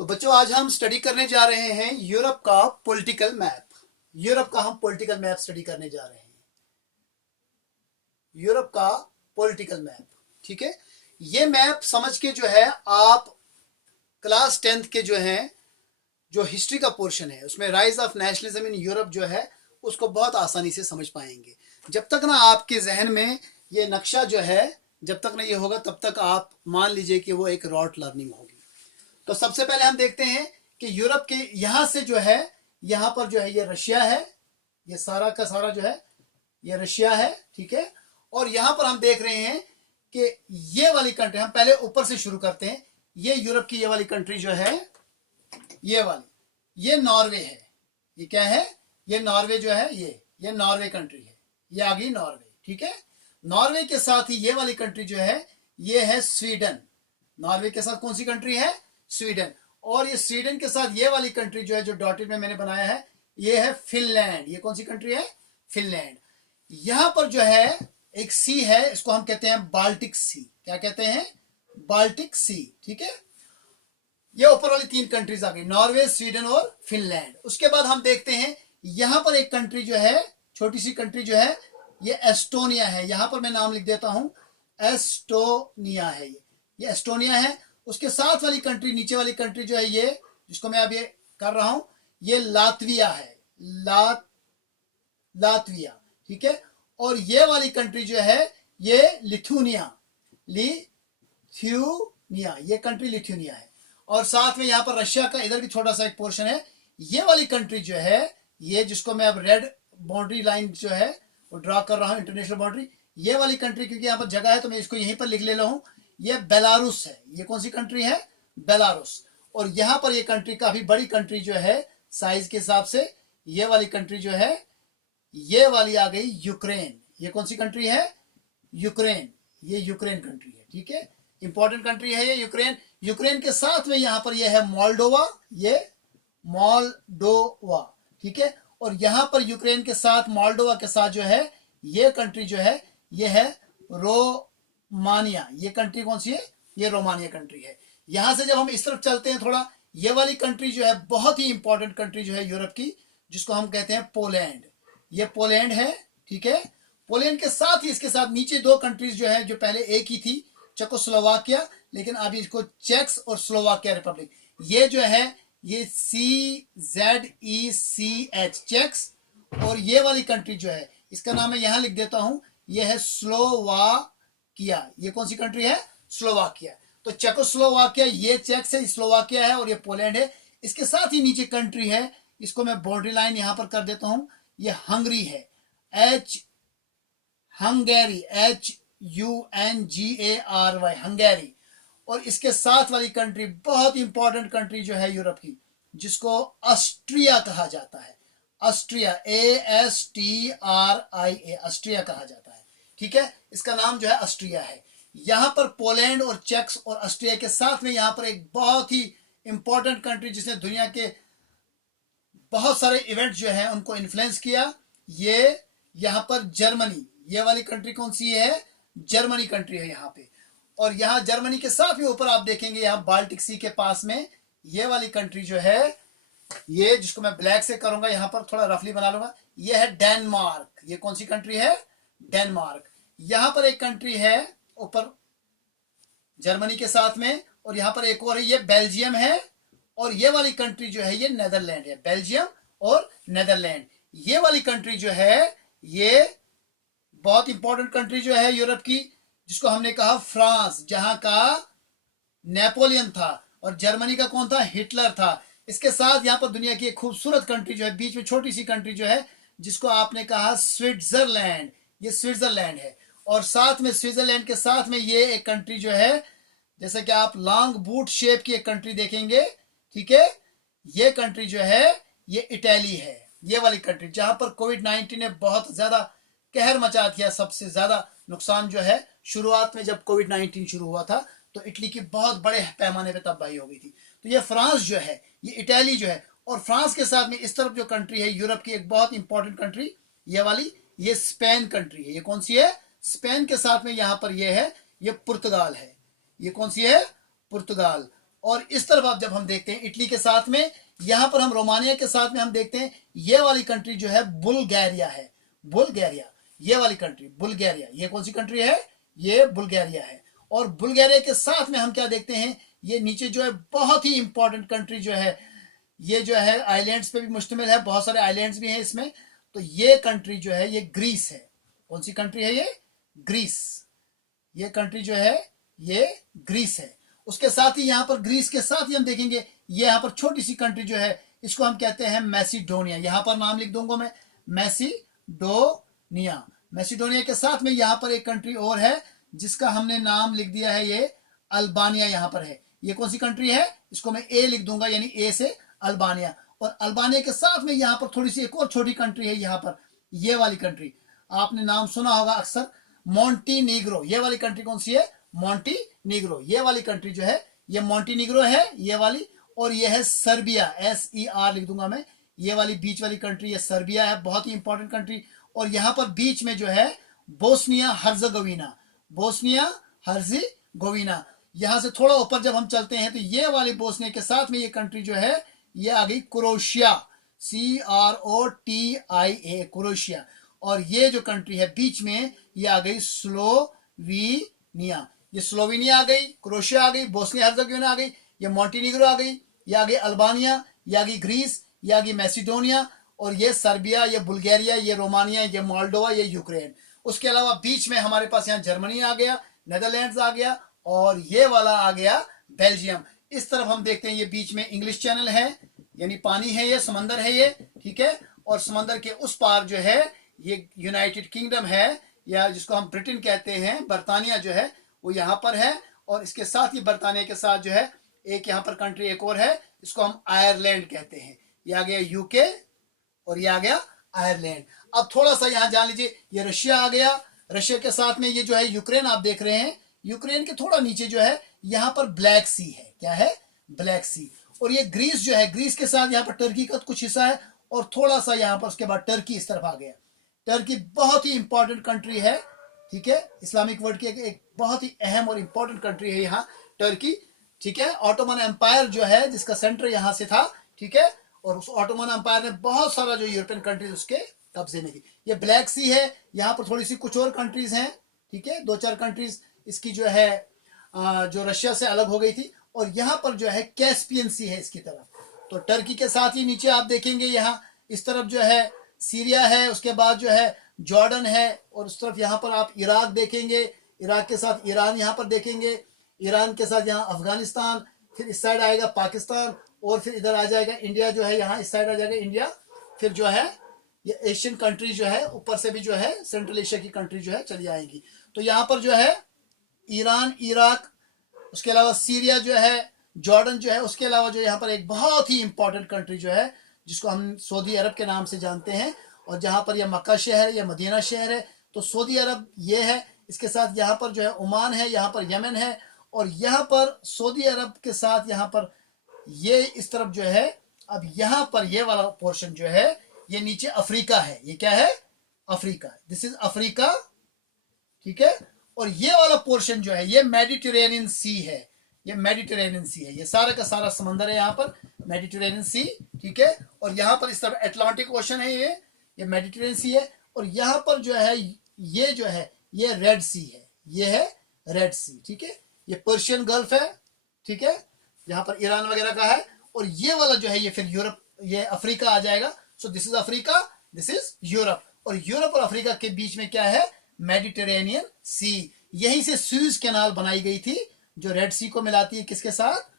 तो बच्चों आज हम स्टडी करने जा रहे हैं यूरोप का पॉलिटिकल मैप। यूरोप का हम पॉलिटिकल मैप स्टडी करने जा रहे हैं। यूरोप का पॉलिटिकल मैप, ठीक है। ये मैप समझ के जो है आप क्लास 10th के जो हैं जो हिस्ट्री का पोर्शन है उसमें rise of nationalism in Europe जो है उसको बहुत आसानी से समझ पाएंगे। जब तक ना आपके जहन में ये नक्शा जो है जब तक ना ये होगा तब तक आप मान लीजिए कि वो एक रॉट लर्निंग होगी। तो सबसे पहले हम देखते हैं कि यूरोप के यहां से जो है यहां पर जो है ये रशिया है, ये सारा का सारा जो है ये रशिया है, ठीक है। और यहां पर हम देख रहे हैं कि ये वाली कंट्री, हम पहले ऊपर से शुरू करते हैं। ये यूरोप की ये वाली कंट्री जो है ये वाली, ये नॉर्वे है। ये क्या है? ये नॉर्वे जो है ये नॉर्वे कंट्री है। ये आ गई नॉर्वे, ठीक है। नॉर्वे के साथ ही ये वाली कंट्री जो है ये है स्वीडन। नॉर्वे के साथ कौन सी कंट्री है? स्वीडन। और ये स्वीडन के साथ ये वाली कंट्री जो है जो डॉटेड में मैंने बनाया है ये है फिनलैंड। ये कौन सी कंट्री है? फिनलैंड। यहां पर जो है एक सी है, इसको हम कहते हैं बाल्टिक सी। क्या कहते हैं? बाल्टिक सी, ठीक है। ये ऊपर वाली तीन कंट्रीज आ गई, नॉर्वे, स्वीडन और फिनलैंड। उसके बाद हम देखते हैं यहां पर एक कंट्री जो है, छोटी सी कंट्री जो है ये एस्टोनिया है। यहां पर मैं नाम लिख देता हूं, एस्टोनिया है। ये एस्टोनिया है। उसके साथ वाली कंट्री, नीचे वाली कंट्री जो है ये जिसको मैं अब ये कर रहा हूं ये लातविया है। लातविया, ठीक है। और ये वाली कंट्री जो है ये लिथुनिया। ये कंट्री लिथुनिया है। और साथ में यहां पर रशिया का इधर भी छोटा सा एक पोर्शन है। ये वाली कंट्री जो है ये जिसको मैं अब रेड बाउंड्री लाइन जो है वो ड्रा कर रहा हूं, इंटरनेशनल बाउंड्री। ये वाली कंट्री क्योंकि यहां पर जगह है तो मैं इसको यहीं पर लिख ले रहा हूं। ये बेलारूस है। ये कौन सी कंट्री है? बेलारूस। और यहां पर ये कंट्री काफी बड़ी कंट्री जो है साइज के हिसाब से, ये वाली कंट्री जो है ये वाली आ गई यूक्रेन। ये कौन सी कंट्री है? यूक्रेन। ये यूक्रेन कंट्री है, ठीक है। इंपॉर्टेंट कंट्री है ये यूक्रेन। यूक्रेन के साथ में यहां पर ये है मोल्डोवा। ये मोल्डोवा, ठीक है। और यहां पर यूक्रेन के साथ मोल्डोवा के साथ जो है ये कंट्री जो है ये है रोमानिया। ये कंट्री कौन सी है? ये रोमानिया कंट्री है। यहां से जब हम इस तरफ चलते हैं थोड़ा, ये वाली कंट्री जो है बहुत ही इंपॉर्टेंट कंट्री जो है यूरोप की, जिसको हम कहते हैं पोलैंड। ये पोलैंड है, ठीक है। पोलैंड के साथ ही इसके साथ नीचे दो कंट्रीज जो है जो पहले एक ही थी, चेकोस्लोवाकिया, लेकिन अभी इसको चेक्स और स्लोवाकिया रिपब्लिक। ये जो है ये CZECH चेक्स। और ये वाली कंट्री जो है इसका नाम मैं यहां लिख देता हूं, ये है स्लोवाकिया। ये कौन सी कंट्री है? स्लोवाकिया। तो चेकोस्लोवाकिया, ये चेक्स है, स्लोवाकिया है और ये पोलैंड है। इसके साथ ही नीचे कंट्री है, इसको मैं बाउंड्री लाइन यहां पर कर देता हूं, ये हंगरी है। हंगेरी, HUNGARY, हंगेरी। और इसके साथ वाली कंट्री बहुत इंपॉर्टेंट कंट्री जो है यूरोप की, जिसको ऑस्ट्रिया कहा जाता है। ऑस्ट्रिया, ASTRIA, ऑस्ट्रिया कहा जाता है, ठीक है। इसका नाम जो है ऑस्ट्रिया है। यहां पर पोलैंड और चेक्स और ऑस्ट्रिया के साथ में यहां पर एक बहुत ही इंपॉर्टेंट कंट्री जिसने दुनिया के बहुत सारे इवेंट जो है उनको इन्फ्लुएंस किया, ये यहां पर जर्मनी। ये वाली कंट्री कौन सी है? जर्मनी कंट्री है यहां पे। और यहां जर्मनी के साथ भी ऊपर आप देखेंगे यहां बाल्टिक सी के पास में ये वाली कंट्री जो है ये जिसको मैं ब्लैक से करूंगा, यहां पर थोड़ा रफली बना लूंगा, ये है डेनमार्क। ये कौन सी कंट्री है? डेनमार्क। यहां पर एक कंट्री है ऊपर जर्मनी के साथ में, और यहां पर एक और है, ये बेल्जियम है। और ये वाली कंट्री जो है ये नेदरलैंड है। बेल्जियम और नेदरलैंड। ये वाली कंट्री जो है ये बहुत इंपॉर्टेंट कंट्री जो है यूरोप की, जिसको हमने कहा फ्रांस, जहां का नेपोलियन था। और जर्मनी का कौन था? हिटलर था। इसके साथ यहां पर दुनिया की एक खूबसूरत कंट्री जो है बीच में छोटी सी कंट्री जो है जिसको आपने कहा स्विट्जरलैंड। ये स्विट्जरलैंड है। और साथ में स्विट्जरलैंड के साथ में ये एक कंट्री जो है जैसे कि आप लॉन्ग बूट शेप की एक कंट्री देखेंगे, ठीक है। ये कंट्री जो है ये इटली है। ये वाली कंट्री जहां पर कोविड-19 ने बहुत ज्यादा कहर मचा दिया, सबसे ज्यादा नुकसान जो है शुरुआत में जब कोविड-19 शुरू हुआ था तो इटली की बहुत बड़े पैमाने पे तबाही हो गई थी। तो ये फ्रांस जो है, ये इटली जो है, और फ्रांस के साथ में इस तरफ जो कंट्री है यूरोप की एक बहुत इंपॉर्टेंट कंट्री ये वाली, ये स्पेन कंट्री है। ये कौन सी है? स्पेन के साथ में यहां पर ये है, ये पुर्तगाल है। ये कौन सी है? पुर्तगाल। और इस तरफ आप जब हम देखते हैं इटली के साथ में, यहां पर हम रोमानिया के साथ में हम देखते हैं ये वाली कंट्री जो है बुल्गारिया है। बुल्गारिया, ये वाली कंट्री बुल्गारिया, ये कौन सी कंट्री है? ये बुल्गारिया है। और बुल्गारिया के साथ में हम क्या देखते हैं, ये नीचे जो है बहुत ही इंपॉर्टेंट कंट्री जो है, ये जो है आइलैंड्स पे भी मुश्तमिल है, बहुत सारे आइलैंड्स भी हैं इसमें। तो ये कंट्री जो है ये ग्रीस है। कौन सी कंट्री है ये? ग्रीस। ये कंट्री जो है ये ग्रीस है। उसके साथ ही यहां पर ग्रीस के साथ ही हम देखेंगे ये यहां पर छोटी सी कंट्री जो है इसको हम कहते हैं मैसिडोनिया। यहां पर नाम लिख दूंगा मैं, मैसिडोनिया। मैसिडोनिया के साथ में यहां पर एक कंट्री और है जिसका हमने नाम लिख दिया है, ये अल्बानिया यहां पर है। ये कौन सी कंट्री है? इसको मैं ए लिख दूंगा, यानी ए से अल्बानिया। और अल्बानिया के साथ में यहां पर थोड़ी सी एक और छोटी कंट्री है, यहां पर ये वाली कंट्री आपने नाम सुना होगा अक्सर, मोंटीनीग्रो। ये वाली कंट्री कौन सी है? मोंटीनीग्रो। ये वाली कंट्री जो है ये मोंटीनीग्रो है, ये वाली। और ये है सर्बिया, SER लिख दूंगा मैं। ये वाली बीच वाली कंट्री ये सर्बिया है, बहुत ही इंपॉर्टेंट कंट्री। और यहां पर बीच में जो है बोस्निया हर्जेगोविना, बोस्निया हर्जेगोविना। यहां से थोड़ा ऊपर जब हम चलते हैं तो ये वाली बोस्निया के साथ में ये कंट्री जो है ये आ गई क्रोएशिया, CROTIA, क्रोएशिया। और ये जो कंट्री है बीच में ये आ गई स्लोवीनिया। ये स्लोवेनिया आ गई, क्रोएशिया आ गई, बोस्निया हर्जेगोविना आ गई, ये मोंटेनिग्रो आ गई, ये आ गई अल्बानिया, ये आ गई ग्रीस, ये आ गई मैसिडोनिया, और ये सर्बिया, ये बुल्गारिया, ये रोमानिया, ये मोल्डोवा, ये यूक्रेन। उसके अलावा बीच में हमारे पास यहाँ जर्मनी आ गया, नेदरलैंड्स आ गया, और ये वाला आ गया बेल्जियम। इस तरफ हम देखते हैं ये बीच में इंग्लिश चैनल है, यानी पानी है, ये समंदर है ये, ठीक है। और समंदर के उस पार जो है ये यूनाइटेड किंगडम है, या जिसको हम ब्रिटेन कहते हैं, बरतानिया जो है वो यहाँ पर है। और इसके साथ ही बरतानिया के साथ जो है एक यहाँ पर कंट्री एक और है, इसको हम आयरलैंड कहते हैं। ये आ गया यूके और ये आ गया आयरलैंड। अब थोड़ा सा यहाँ जान लीजिए, ये रशिया आ गया। रशिया के साथ में ये जो है यूक्रेन आप देख रहे हैं, यूक्रेन के थोड़ा नीचे जो है यहाँ पर ब्लैक सी है। क्या है? ब्लैक सी। और ये ग्रीस जो है, ग्रीस के साथ यहाँ पर टर्की का कुछ हिस्सा है, और थोड़ा सा यहाँ पर उसके बाद टर्की इस तरफ आ गया। टर्की बहुत ही इंपॉर्टेंट कंट्री है, ठीक है, इस्लामिक वर्ल्ड की एक बहुत ही अहम और इंपॉर्टेंट कंट्री है यहाँ टर्की, ठीक है। ऑटोमन एम्पायर जो है जिसका सेंटर यहाँ से था, ठीक है, और उस ऑटोमन एम्पायर ने बहुत सारा जो यूरोपियन कंट्रीज उसके कब्जे में थी। ये ब्लैक सी है, यहाँ पर थोड़ी सी कुछ और कंट्रीज हैं, ठीक है, 2-4 कंट्रीज इसकी जो है जो रशिया से अलग हो गई थी। और यहाँ पर जो है कैस्पियन सी है इसकी तरफ। तो टर्की के साथ ही नीचे आप देखेंगे यहाँ इस तरफ जो है सीरिया है, उसके बाद जो है जॉर्डन है, और उस तरफ यहाँ पर आप इराक देखेंगे, इराक के साथ ईरान यहाँ पर देखेंगे, ईरान के साथ यहाँ अफगानिस्तान, फिर इस साइड आएगा पाकिस्तान, और फिर इधर आ जाएगा इंडिया जो है, यहाँ इस साइड आ जाएगा इंडिया। फिर जो है ये एशियन कंट्री जो है ऊपर से भी जो है सेंट्रल एशिया की कंट्री जो है चली आएंगी। तो यहाँ पर जो है ईरान, इराक, उसके अलावा सीरिया जो है, जॉर्डन जो है, उसके अलावा जो यहाँ पर एक बहुत ही इंपॉर्टेंट कंट्री जो है जिसको हम सऊदी अरब के नाम से जानते हैं, और जहाँ पर यह मक्का शहर है, यह मदीना शहर है। तो सऊदी अरब ये है, इसके साथ यहाँ पर जो है ओमान है, यहाँ पर यमन है, और यहाँ पर सऊदी अरब के साथ यहाँ पर ये इस तरफ जो है, अब यहाँ पर ये वाला पोर्शन जो है ये नीचे अफ्रीका है। ये क्या है? अफ्रीका। दिस इज अफ्रीका, ठीक है। और ये वाला पोर्शन जो है ये मेडिटेरेनियन सी है, ये मेडिटेरेनियन सी है, ये सारा का सारा समंदर है यहाँ पर, मेडिटेरेनियन सी, ठीक है। और यहाँ पर इस तरफ अटलांटिक ओशन है, ये मेडिटेरेनियन सी है। और यहाँ पर जो है ये जो है ये रेड सी है, ये है रेड सी, ठीक है। ये पर्शियन गल्फ है, ठीक है, यहाँ पर ईरान वगैरह का है। और ये वाला जो है ये फिर यूरोप, ये अफ्रीका आ जाएगा। So this is Africa, this is Europe. और यूरोप और अफ्रीका के बीच में क्या है? मेडिटेरेनियन सी। यहीं से सुएज कैनाल बनाई गई थी जो रेड सी को मिलाती है किसके साथ?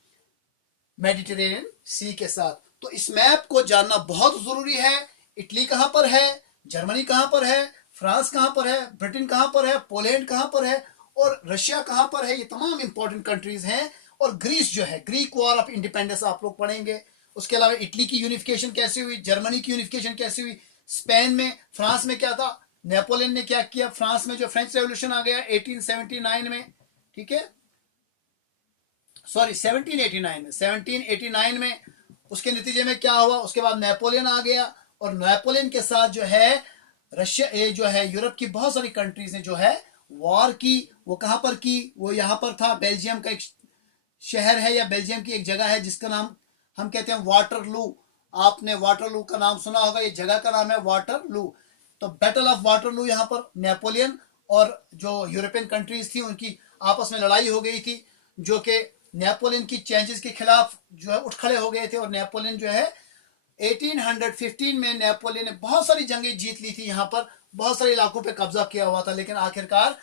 मेडिटेरेनियन सी के साथ। तो इस मैप को जानना बहुत जरूरी है। इटली कहां पर है, जर्मनी कहां पर है, फ्रांस कहां पर है, ब्रिटेन कहां पर है, पोलैंड कहां पर है, और रशिया कहां पर है, ये तमाम इंपॉर्टेंट कंट्रीज हैं। और ग्रीस जो है, ग्रीक वॉर ऑफ इंडिपेंडेंस आप लोग पढ़ेंगे। उसके अलावा इटली की यूनिफिकेशन कैसे हुई, जर्मनी की यूनिफिकेशन कैसे हुई, स्पेन में, फ्रांस में क्या था, नेपोलियन ने क्या किया, फ्रांस में जो फ्रेंच रेवोल्यूशन आ गया 1879 में, ठीक है, सॉरी 1789 में, उसके नतीजे में क्या हुआ, उसके बाद नेपोलियन आ गया। और नेपोलियन के साथ जो है रशिया, ये जो है यूरोप की बहुत सारी कंट्रीज ने जो है वॉर की। वो कहां पर की? वो यहां पर था, बेल्जियम का एक शहर है या बेल्जियम की एक जगह है जिसका नाम हम कहते हैं वाटरलू। आपने वाटरलू का नाम सुना होगा, ये जगह का नाम है वाटरलू। तो बैटल ऑफ वाटरलू, यहाँ पर नेपोलियन और जो यूरोपियन कंट्रीज थी उनकी आपस में लड़ाई हो गई थी, जो कि नेपोलियन की चेंजेस के खिलाफ जो है उठ खड़े हो गए थे। और नेपोलियन जो है 1815 में नेपोलियन ने बहुत सारी जंगें जीत ली थी, यहाँ पर बहुत सारे इलाकों पे कब्जा किया हुआ था, लेकिन आखिरकार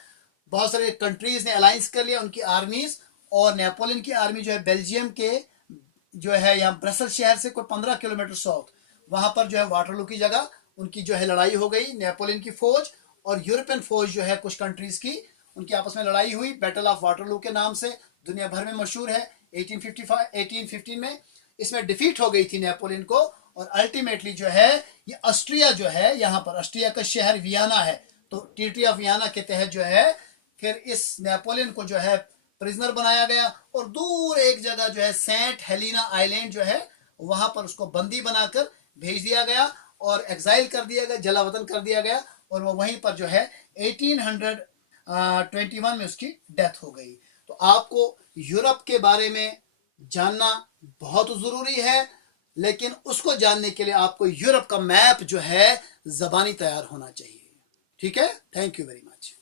बहुत सारे कंट्रीज ने अलायंस कर लिया, उनकी आर्मीज। और नेपोलियन की आर्मी जो है बेल्जियम के जो है यहाँ ब्रसल शहर से कोई 15 किलोमीटर साउथ, वहां पर जो है वाटरलू की जगह उनकी जो है लड़ाई हो गई। नेपोलियन की फौज और यूरोपियन फौज जो है कुछ कंट्रीज की, उनकी आपस में लड़ाई हुई। बैटल ऑफ वाटरलू के नाम से दुनिया भर में मशहूर है। 1815 में इसमें डिफीट हो गई थी नेपोलियन को। और अल्टीमेटली जो है ये ऑस्ट्रिया जो है, यहाँ पर ऑस्ट्रिया का शहर वियना है, तो ट्रीटी ऑफ वियना के तहत जो है फिर इस नेपोलियन को जो है प्रिजनर बनाया गया और दूर एक जगह जो है सेंट हेलिना आइलैंड जो है वहां पर उसको बंदी बनाकर भेज दिया गया और एग्जाइल कर दिया गया, जलावतन कर दिया गया। और वो वहीं पर जो है 1821 में उसकी डेथ हो गई। तो आपको यूरोप के बारे में जानना बहुत जरूरी है, लेकिन उसको जानने के लिए आपको यूरोप का मैप जो है जबानी तैयार होना चाहिए। ठीक है, थैंक यू वेरी मच।